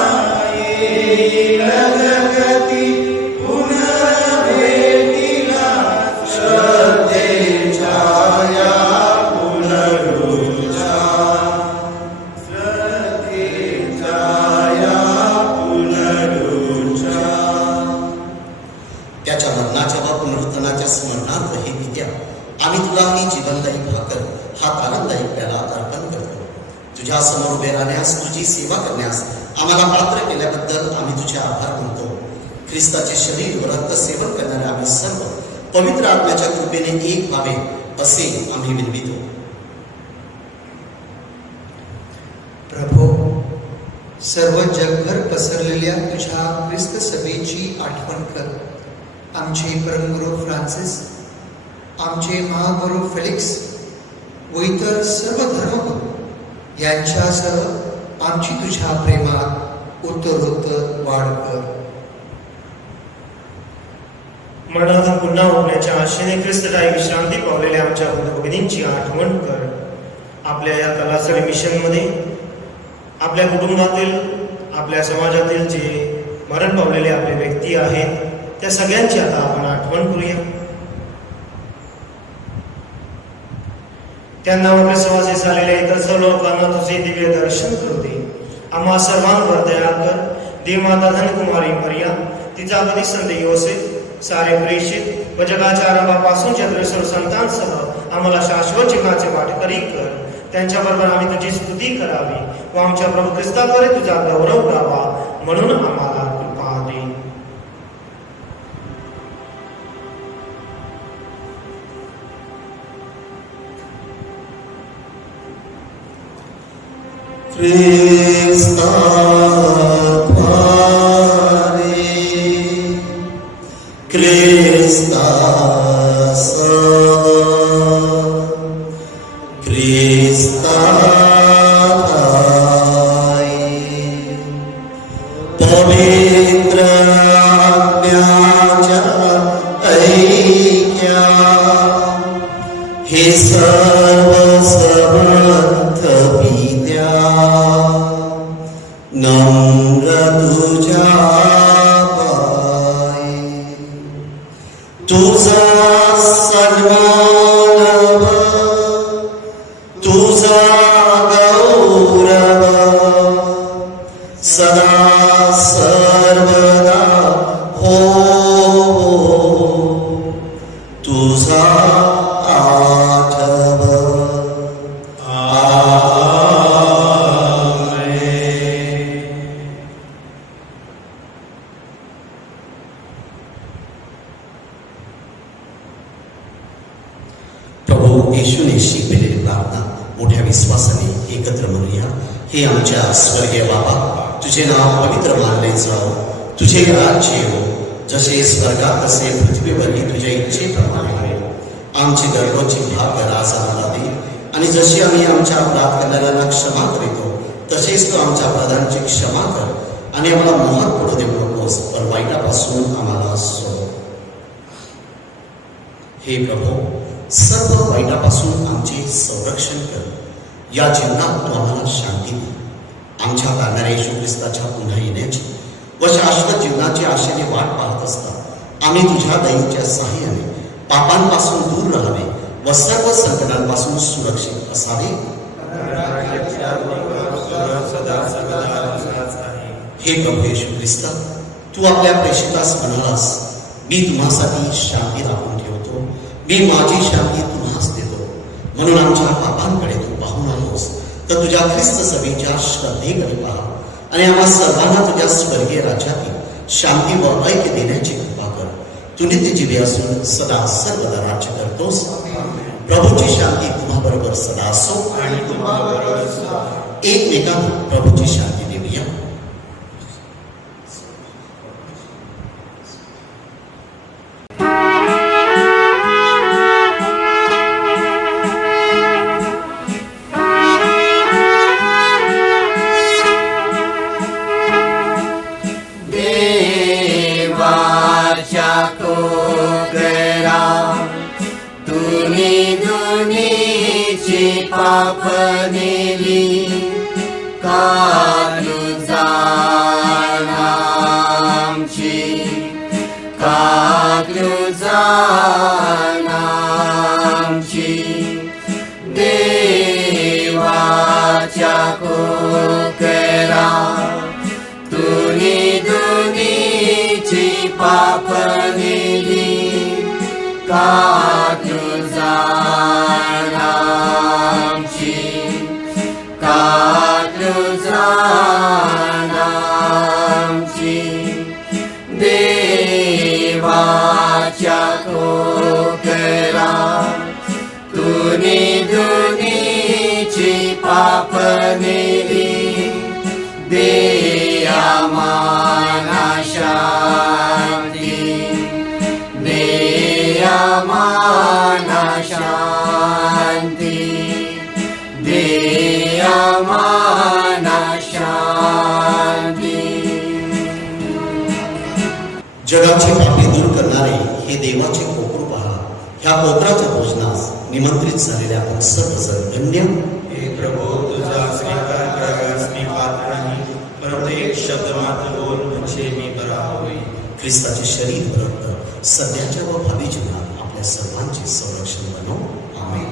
येईल जगती पुनर्भेटीला, श्रद्धेच्या या पुनरुच्चार, श्रद्धेच्या या पुनरुच्चार. त्याच्या मरणाच्या व पुनरुत्थानाच्या स्मरणार्थ हे पित्या आम्ही तुला ही जीवनदायी भाकर हा आनंददायी प्याला अर्पण करतो. तुझ्या समोर उभे राहण्यास, तुझी सेवा करण्यास आम्हाला पात्र केल्याबद्दल आम्ही तुझे आभार मानतो. ख्रिस्ताचे शरीर व रक्त सेवन करणारे आम्ही सर्व पवित्र आत्म्याच्या कृपेने एक व्हावे असे आम्ही विनवितो. प्रभो, सर्व जगभर पसरलेल्या तुझ्या ख्रिस्त सभेची आठवण कर. आमचे परमगुरू फ्रान्सिस, आमचे महागुरू फेलिक्स व इतर सर्व धर्मगुरू यांच्यासह आमची तुझ्या प्रेमात उत्तरोत्तर वाढ कर. मरणातून पुन्हा उठण्याच्या आशेने ख्रिस्तदायी विश्रांती पावलेल्या आमच्या बंधू-भगिनींची आठवण कर. आपल्या या तलासरी मिशनमध्ये आपल्या कुटुंबातील, आपल्या समाजातील जे मरण पावलेले आपले व्यक्ती आहेत त्या सगळ्यांची आता आपण आठवण करूया. त्यांना आपल्या सहवासी झालेल्या इतर सर्व लोकांना तुझे दिव्य दर्शन करू दे. आम्हा सर्वांवर दया कर. देवमाता धनकुमारी मरिया, तिचा पती संत योसेफ, सारे प्रेषित व जगाच्या आरंभापासूनच्या सर्व संतांसह आम्हाला शाश्वत जीवनाचे वाटकरी कर. त्यांच्याबरोबर आम्ही तुझी स्तुती करावी व आमच्या प्रभू ख्रिस्ताद्वारे तुझा गौरव गावा म्हणून आम्हाला कृपा दे. पवित्र आत्म्याच्या ऐक्या हे सर्व समर्थ पित्या नम्र तुझ्या पायी तुझा सन्मान तुझा गौरव सदा सर्वदा हो तुझा आठव. प्रभू येशूने शिकवलेली प्रार्थना मोठ्या विश्वासाने एकत्र म्हणूया. हे आमच्या स्वर्गीय बाबा, तुझे नाव पवित्र मानले जाओ, तुझे राज्य येवो, जसे स्वर्गात तसे पृथ्वीवरही तुझ्या इच्छेप्रमाणे हो. आमची दररोजची भाकर आज आम्हाला दे, आणि जशी आम्ही आमच्या अपराध करणाऱ्यांना क्षमा करीतो तसेच तू आमच्या अपराधांची क्षमा कर, आणि आम्हाला मोहात पडू देऊ नकोस, पण वाईटापासून आम्हाला सोड. हे प्रभू, सर्व वाईटापासून आमचे संरक्षण कर. या जीवनात तू आम्हाला शांती दे. आमच्या गाणाऱ्या येशू ख्रिस्ताच्या पुन्हा येण्याची व शाश्वत जीवनाची आशेने वाट पाहत असतात आम्ही तुझ्या दयेच्या सहाय्याने पापांपासून दूर राहावे व सर्व संकटांपासून सुरक्षित असावे. हे प्रभू येशू ख्रिस्ता, तू आपल्या प्रेषितास म्हणालास, मी तुम्हासाठी शांती राखून ठेवतो, मी माझी शांती तुम्हास देतो. म्हणून आमच्या पापांकडे तू पाहून आलोस, तर तुझ्या ख्रिस्त सभेच्या श्रद्धेकडे पहा, आणि आम्हा सर्वांना तुझ्या स्वर्गीय राज्यातील शांती व ऐक्य देण्याची कृपा कर. तू नित्य जीवी असून सदा सर्वदा राज्य करतोस. प्रभूची शांती तुम्हाबरोबर सदा असो, आणि तुम्हाबरोबर सुद्धा. एकमेकांना प्रभूची शांती देऊया. देवाच्या कोगरा तुला तुनी दुनीची पाप नेली का तुझा नामची का तुझा नामची देवाच्या कोकरा तुनी दुनीची पाप नेली का तुझा नामची का तुझा नामची देवाच्या कोकरा तुनी दुनीची पाप नेली देया माना शांती देया माना शांती देया माना शांती. जगाची पापे दूर करणारे हे देवाचे कोकरू पहा. ह्या कोकराच्या भोजनास निमंत्रित झालेल्या आपण सर्वजण धन्य. हे प्रभू तुझा स्वीकार कराव्यास मी पात्र नाही, परंतु एक शब्द मात्र बोल म्हणजे मी बरा होईल. ख्रिस्ताचे शरीर रक्त सध्याच्या व भावी जीवनात आपल्या सर्वांचे संरक्षण बनो. आमेन.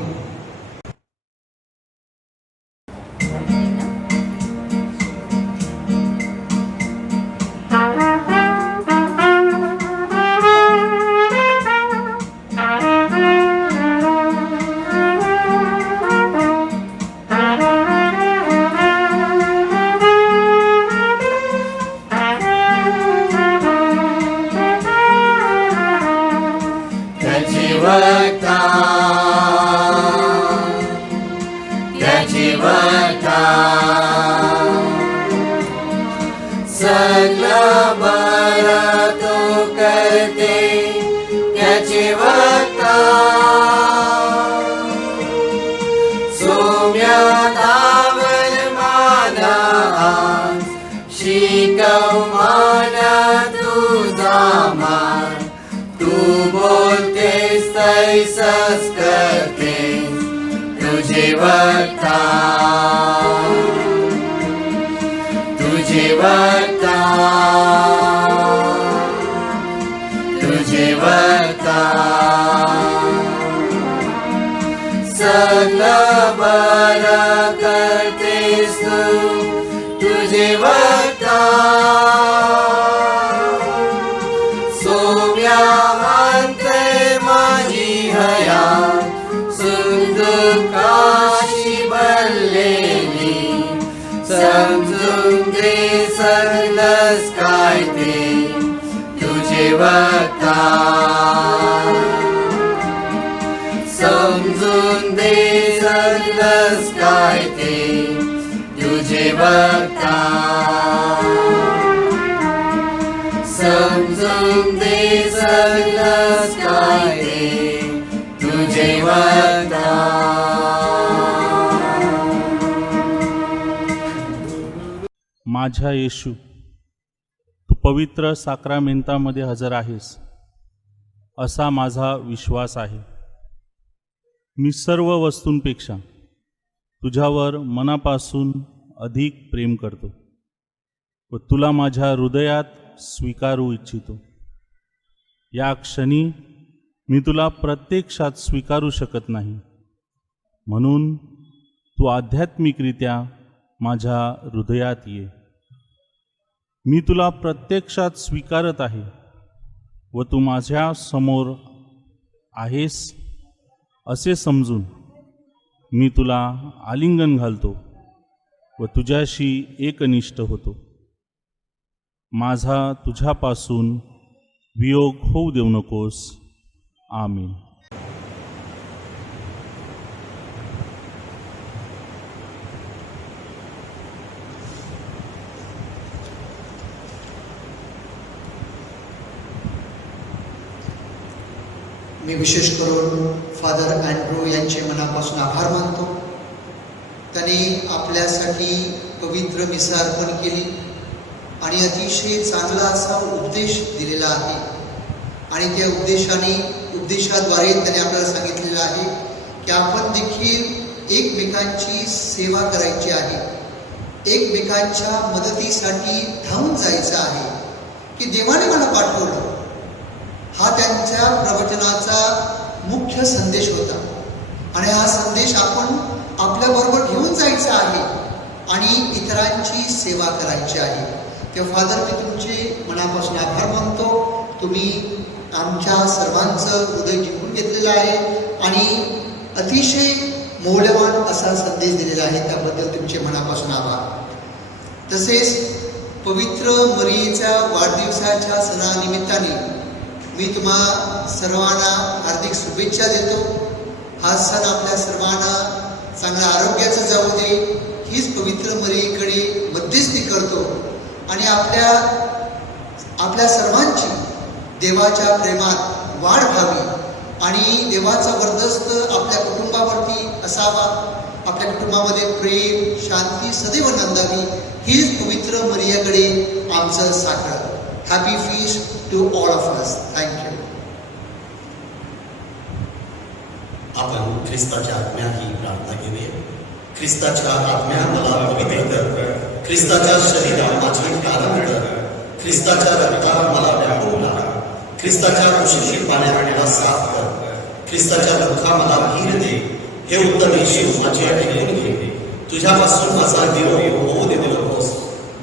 त्याची वटा सगळं बरं तो करते त्याची वटा सोम्या धावल माना शिकव माना तुझा मान तू बोलतेस तैसच करते तुझे वक्ता तुझे वक्ता तुझे वक्ता सगळं बरं करतेस तू तुझे वक्ता सोम्या अंते माझी हया सुंदुकाशी बनलेली समजून दे सगळंच काय ते तुझे वक्ता समजून दे सगळंच काय ते तुझे वक्ता समजून दे सगळंच काय ते तुझे वक्ता. माझ्या येशू, तू पवित्र साक्रामेंतामध्ये हजर आहेस असा माझा विश्वास आहे. मी सर्व वस्तूंपेक्षा तुझ्यावर मनापासून अधिक प्रेम करतो व तुला माझ्या हृदयात स्वीकारू इच्छितो. या क्षणी मी तुला प्रत्यक्षात स्वीकारू शकत नाही, म्हणून तू आध्यात्मिकरित्या माझ्या हृदयात ये. मी तुला प्रत्यक्षात स्वीकारत आहे व तू माझ्या समोर आहेस असे समजून मी तुला आलिंगन घालतो व तुझ्याशी एकनिष्ठ होतो. माझा तुझ्यापासून वियोग होऊ देऊ नकोस. आमीन. मी विशेष करून फादर अँड्रू यांचे मनापासून आभार मानतो. त्यांनी आपल्यासाठी पवित्र मिसा अर्पण केली आणि अतिशय चांगला असा उपदेश दिलेला आहे आणि त्या उपदेशाने उपदेशाद्वारे त्याने आपल्याला सांगितलेलं आहे की आपण देखील एकमेकांची सेवा करायची आहे, एकमेकांच्या मदतीसाठी धावून जायचं आहे की देवाने मला पाठवलं. हा त्यांच्या प्रवचनाचा मुख्य संदेश होता आणि हा संदेश आपण आपल्याबरोबर घेऊन जायचा आहे आणि इतरांची सेवा करायची आहे. तेव्हा फादर, मी तुमचे मनापासून आभार मानतो. तुम्ही आमच्या सर्वांचं हृदय जिंकून घेतलेलं आहे आणि अतिशय मौल्यवान असा संदेश दिलेला आहे, त्याबद्दल तुमचे मनापासून आभार. तसेच पवित्र मरियेच्या वाढदिवसाच्या सणानिमित्ताने मी तुम्हा सर्वांना हार्दिक शुभेच्छा देतो. हा सण आपल्या सर्वांना चांगल्या आरोग्याचं जाऊ दे, हीच पवित्र मरियेकडे मध्यस्थी करतो आणि आपल्या सर्वांची देवाच्या प्रेमात वाढ व्हावी आणि देवाचा वरदस्त आपल्या कुटुंबावरती असावा, आपल्या कुटुंबामध्ये प्रेम शांती सदैव नांदावी, हीच पवित्र मरियेकडे आमचं साकडं. Happy feast to all of us. Thank you. आपण ख्रिस्ताच्या आज्ञा ही प्रार्थना घेऊया. ख्रिस्ताच्या आज्ञा मला पवित्र कर, ख्रिस्ताच्या शरीरात माझे कारण कर, ख्रिस्ताच्या रक्तात मला व्यापून टाक, ख्रिस्ताच्या कुशील पाण्यात मला साफ कर, ख्रिस्ताच्या दुःखा मला धीर दे. हे उत्तम येशू माझे ऐकून घे. तुझ्यापासून माझा विरोध होऊ देऊ नकोस.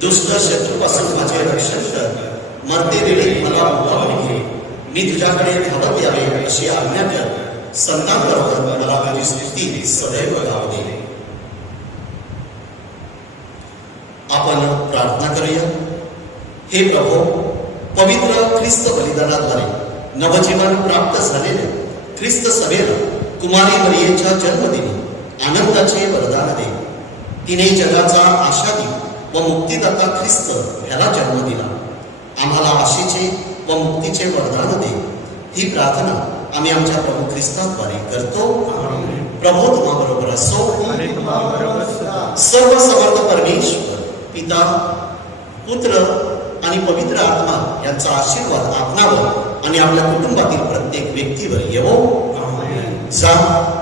दुष्ट शत्रूपासून माझे रक्षण कर. मरते वेळी मला उभारून घे. मी तुझ्याकडे धावत यावे अशी आज्ञा कर. संतांबरोबर मला तुझी स्तुती सदैव गाऊ दे. आपण प्रार्थना करूया. हे प्रभू, पवित्र ख्रिस्त बलिदानाद्वारे नवजीवन प्राप्त झालेल्या ख्रिस्त सभेला कुमारी मरियेच्या जन्मदिनी आनंदाचे वरदान दे. तिने जगाचा आशादी व मुक्तिदाता ख्रिस्त ह्याला जन्म दिला. आम्हाला आशेचे व मुक्तीचे वरदान दे. ही प्रार्थना आम्ही आमच्या प्रभू ख्रिस्ताद्वारे करतो. प्रभू तुम्हाबरोबर असो. सर्व समर्थ परमेश्वर पिता, पुत्र आणि पवित्र आत्मा यांचा आशीर्वाद आपणावर आणि आपल्या कुटुंबातील प्रत्येक व्यक्तीवर येवो. जा,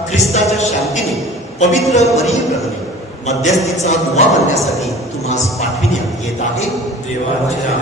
ख्रिस्ताच्या शांतीने पवित्र मरियेप्रमाणे मध्यस्थीचा दुवा बनण्यासाठी तुम्हास पाठविण्यात येत आहे. देवाच्या